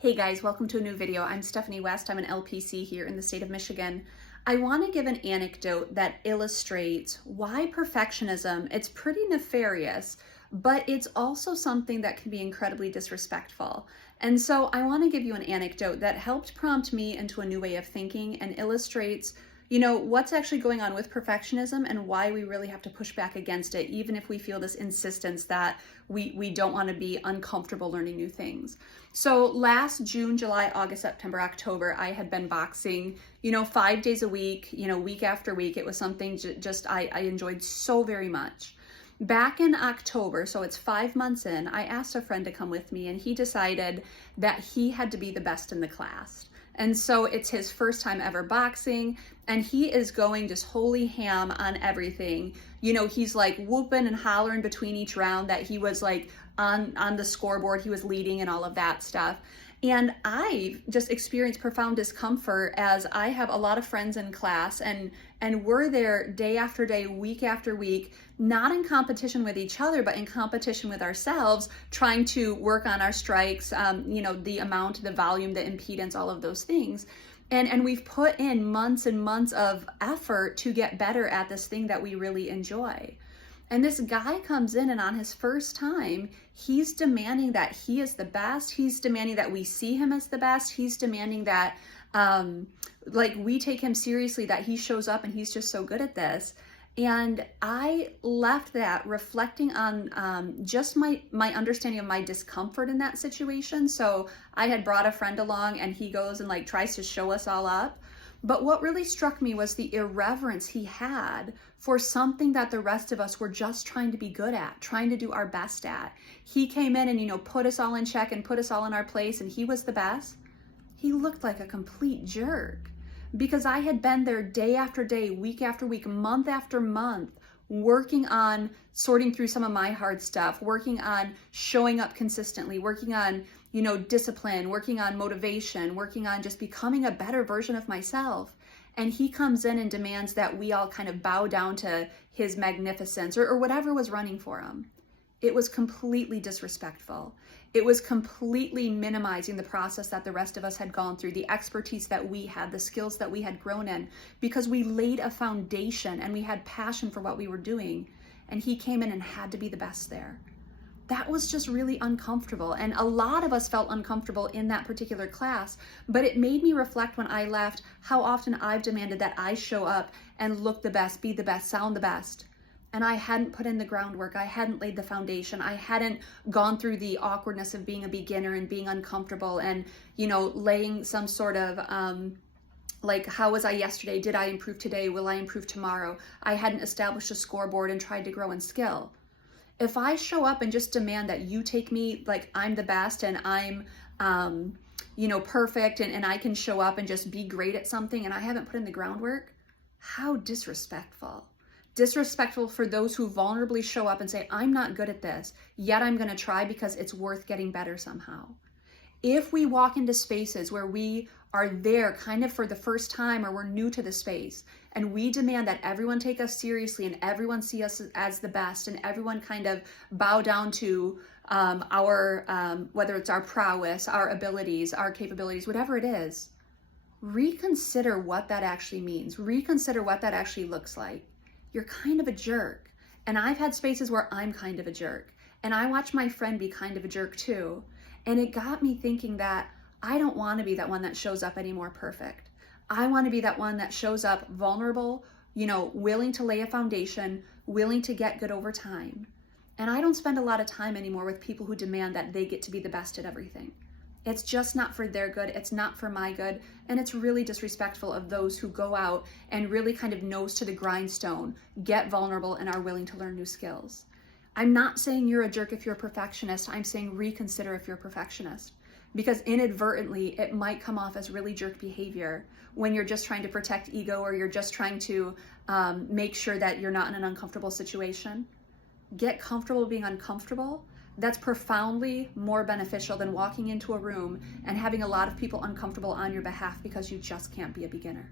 Hey guys, welcome to a new video. I'm Stephanie West. I'm an LPC here in the state of Michigan. I want to give an anecdote that illustrates why perfectionism, it's pretty nefarious, but it's also something that can be incredibly disrespectful. And so I want to give you an anecdote that helped prompt me into a new way of thinking and illustrates what's actually going on with perfectionism and why we really have to push back against it, even if we feel this insistence that we don't want to be uncomfortable learning new things. So last June, July, August, September, October, I had been boxing, 5 days a week, week after week. It was something I enjoyed so very much. Back in October, so it's 5 months in, I asked a friend to come with me and he decided that he had to be the best in the class. And so it's his first time ever boxing and he is going just holy ham on everything. He's like whooping and hollering between each round that he was like on the scoreboard, he was leading and all of that stuff. And I just experienced profound discomfort as I have a lot of friends in class and we're there day after day, week after week, not in competition with each other, but in competition with ourselves, trying to work on our strikes, the amount, the volume, the impedance, all of those things. And we've put in months and months of effort to get better at this thing that we really enjoy. And this guy comes in and on his first time, he's demanding that he is the best. He's demanding that we see him as the best. He's demanding that we take him seriously, that he shows up and he's just so good at this. And I left that reflecting on just my understanding of my discomfort in that situation. So I had brought a friend along and he goes and tries to show us all up. But what really struck me was the irreverence he had for something that the rest of us were just trying to be good at, trying to do our best at. He came in and, put us all in check and put us all in our place and he was the best. He looked like a complete jerk because I had been there day after day, week after week, month after month, working on sorting through some of my hard stuff, working on showing up consistently, working on discipline, working on motivation, working on just becoming a better version of myself. And he comes in and demands that we all kind of bow down to his magnificence or whatever was running for him. It was completely disrespectful. It was completely minimizing the process that the rest of us had gone through, the expertise that we had, the skills that we had grown in, because we laid a foundation and we had passion for what we were doing. And he came in and had to be the best there. That was just really uncomfortable. And a lot of us felt uncomfortable in that particular class, but it made me reflect when I left how often I've demanded that I show up and look the best, be the best, sound the best. And I hadn't put in the groundwork. I hadn't laid the foundation. I hadn't gone through the awkwardness of being a beginner and being uncomfortable and, laying some sort of, how was I yesterday? Did I improve today? Will I improve tomorrow? I hadn't established a scoreboard and tried to grow in skill. If I show up and just demand that you take me like I'm the best and I'm, perfect and I can show up and just be great at something and I haven't put in the groundwork, how disrespectful. Disrespectful for those who vulnerably show up and say, I'm not good at this, yet I'm going to try because it's worth getting better somehow. If we walk into spaces where we are there kind of for the first time or we're new to the space and we demand that everyone take us seriously and everyone see us as the best and everyone kind of bow down to our, whether it's our prowess, our abilities, our capabilities, whatever it is, reconsider what that actually means. Reconsider what that actually looks like. You're kind of a jerk. And I've had spaces where I'm kind of a jerk. And I watch my friend be kind of a jerk too. And it got me thinking that I don't want to be that one that shows up any more perfect. I want to be that one that shows up vulnerable, willing to lay a foundation, willing to get good over time. And I don't spend a lot of time anymore with people who demand that they get to be the best at everything. It's just not for their good. It's not for my good. And it's really disrespectful of those who go out and really kind of nose to the grindstone, get vulnerable, and are willing to learn new skills. I'm not saying you're a jerk if you're a perfectionist. I'm saying reconsider if you're a perfectionist. Because inadvertently, it might come off as really jerk behavior when you're just trying to protect ego or you're just trying to make sure that you're not in an uncomfortable situation. Get comfortable being uncomfortable. That's profoundly more beneficial than walking into a room and having a lot of people uncomfortable on your behalf because you just can't be a beginner.